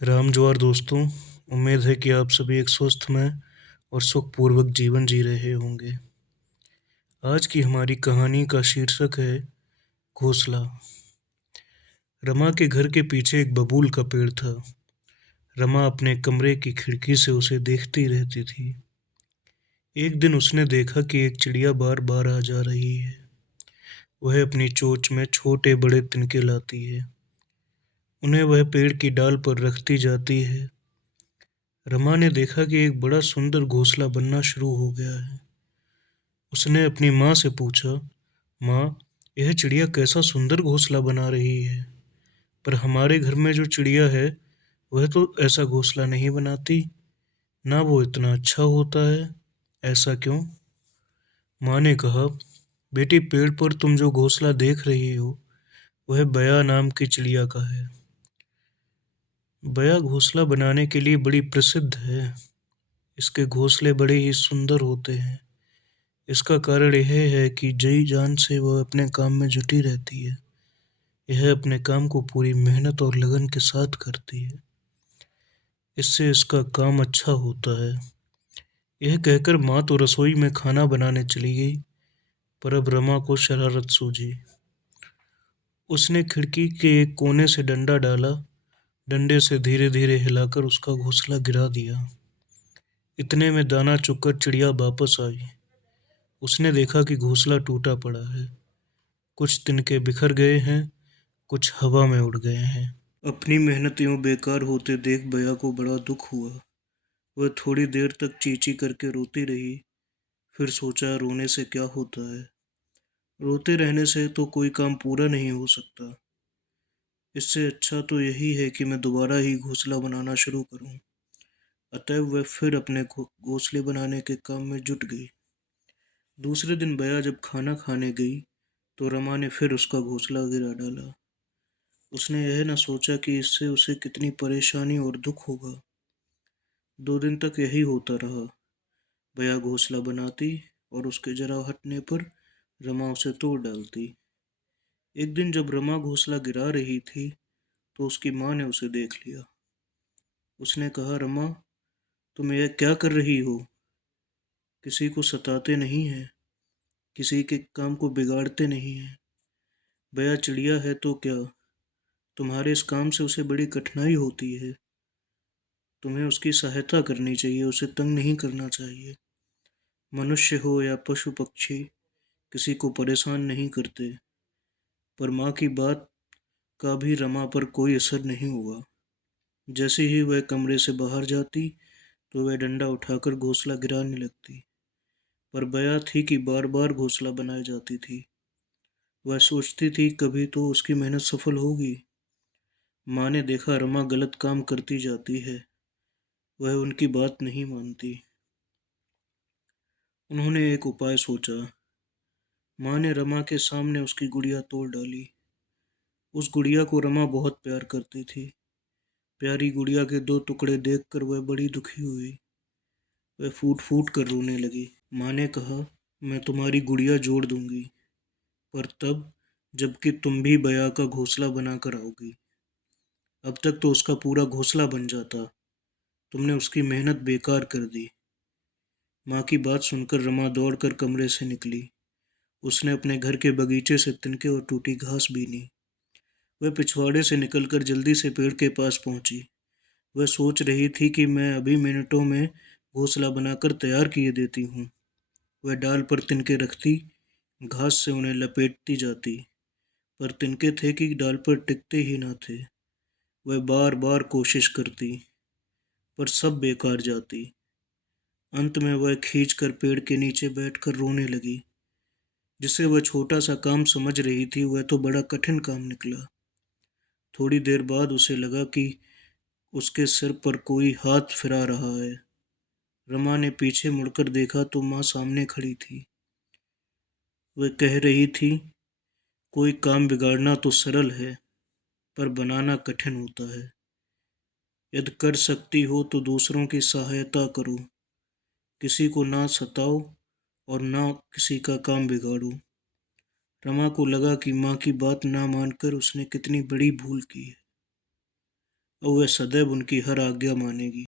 राम जोहार दोस्तों। उम्मीद है कि आप सभी एक स्वस्थमय और सुखपूर्वक जीवन जी रहे होंगे। आज की हमारी कहानी का शीर्षक है घोंसला। रमा के घर के पीछे एक बबूल का पेड़ था। रमा अपने कमरे की खिड़की से उसे देखती रहती थी। एक दिन उसने देखा कि एक चिड़िया बार बार आ जा रही है। वह अपनी चोंच में छोटे बड़े तिनके लाती है। उन्हें वह पेड़ की डाल पर रखती जाती है। रमा ने देखा कि एक बड़ा सुंदर घोंसला बनना शुरू हो गया है। उसने अपनी माँ से पूछा, माँ, यह चिड़िया कैसा सुंदर घोंसला बना रही है, पर हमारे घर में जो चिड़िया है वह तो ऐसा घोंसला नहीं बनाती, ना वो इतना अच्छा होता है। ऐसा क्यों? माँ ने कहा, बेटी, पेड़ पर तुम जो घोंसला देख रही हो वह बया नाम की चिड़िया का है। बया घोंसला बनाने के लिए बड़ी प्रसिद्ध है। इसके घोंसले बड़े ही सुंदर होते हैं। इसका कारण यह है कि जी जान से वह अपने काम में जुटी रहती है। यह अपने काम को पूरी मेहनत और लगन के साथ करती है। इससे इसका काम अच्छा होता है। यह कहकर माँ तो रसोई में खाना बनाने चली गई, पर अब रमा को शरारत सूझी। उसने खिड़की के एक कोने से डंडा डाला। डंडे से धीरे धीरे हिलाकर उसका घोंसला गिरा दिया। इतने में दाना चुगकर चिड़िया वापस आई। उसने देखा कि घोंसला टूटा पड़ा है। कुछ तिनके बिखर गए हैं, कुछ हवा में उड़ गए हैं। अपनी मेहनत यूं बेकार होते देख बया को बड़ा दुख हुआ। वह थोड़ी देर तक चींची करके रोती रही। फिर सोचा, रोने से क्या होता है। रोते रहने से तो कोई काम पूरा नहीं हो सकता। इससे अच्छा तो यही है कि मैं दोबारा ही घोंसला बनाना शुरू करूं। अतएव वह फिर अपने घोंसले बनाने के काम में जुट गई। दूसरे दिन बया जब खाना खाने गई तो रमा ने फिर उसका घोंसला गिरा डाला। उसने यह न सोचा कि इससे उसे कितनी परेशानी और दुख होगा। 2 दिन तक यही होता रहा। बया घोंसला बनाती और उसके जरा हटने पर रमा उसे तोड़ डालती। एक दिन जब रमा घोंसला गिरा रही थी तो उसकी माँ ने उसे देख लिया। उसने कहा, रमा, तुम यह क्या कर रही हो? किसी को सताते नहीं हैं, किसी के काम को बिगाड़ते नहीं हैं। बया चिड़िया है तो क्या, तुम्हारे इस काम से उसे बड़ी कठिनाई होती है। तुम्हें उसकी सहायता करनी चाहिए, उसे तंग नहीं करना चाहिए। मनुष्य हो या पशु पक्षी, किसी को परेशान नहीं करते। पर माँ की बात का भी रमा पर कोई असर नहीं हुआ। जैसे ही वह कमरे से बाहर जाती तो वह डंडा उठाकर घोंसला गिराने लगती। पर बया थी कि बार बार घोंसला बनाई जाती थी। वह सोचती थी कभी तो उसकी मेहनत सफल होगी। माँ ने देखा रमा गलत काम करती जाती है। वह उनकी बात नहीं मानती। उन्होंने एक उपाय सोचा। माँ ने रमा के सामने उसकी गुड़िया तोड़ डाली। उस गुड़िया को रमा बहुत प्यार करती थी। प्यारी गुड़िया के 2 टुकड़े देखकर वह बड़ी दुखी हुई। वह फूट फूट कर रोने लगी। माँ ने कहा, मैं तुम्हारी गुड़िया जोड़ दूंगी, पर तब जबकि तुम भी बया का घोंसला बनाकर आओगी। अब तक तो उसका पूरा घोंसला बन जाता। तुमने उसकी मेहनत बेकार कर दी। माँ की बात सुनकर रमा दौड़कर कमरे से निकली। उसने अपने घर के बगीचे से तिनके और टूटी घास बीनी। वह पिछवाड़े से निकलकर जल्दी से पेड़ के पास पहुंची। वह सोच रही थी कि मैं अभी मिनटों में घोंसला बनाकर तैयार किए देती हूँ। वह डाल पर तिनके रखती, घास से उन्हें लपेटती जाती, पर तिनके थे कि डाल पर टिकते ही न थे। वह बार बार कोशिश करती, पर सब बेकार जाती। अंत में वह खींचकर पेड़ के नीचे बैठकर रोने लगी। जिसे वह छोटा सा काम समझ रही थी वह तो बड़ा कठिन काम निकला। थोड़ी देर बाद उसे लगा कि उसके सिर पर कोई हाथ फिरा रहा है। रमा ने पीछे मुड़कर देखा तो माँ सामने खड़ी थी। वह कह रही थी, कोई काम बिगाड़ना तो सरल है, पर बनाना कठिन होता है। यदि कर सकती हो तो दूसरों की सहायता करो। किसी को ना सताओ और ना किसी का काम बिगाड़ो। रमा को लगा कि माँ की बात ना मानकर उसने कितनी बड़ी भूल की है। और वह सदैव उनकी हर आज्ञा मानेगी।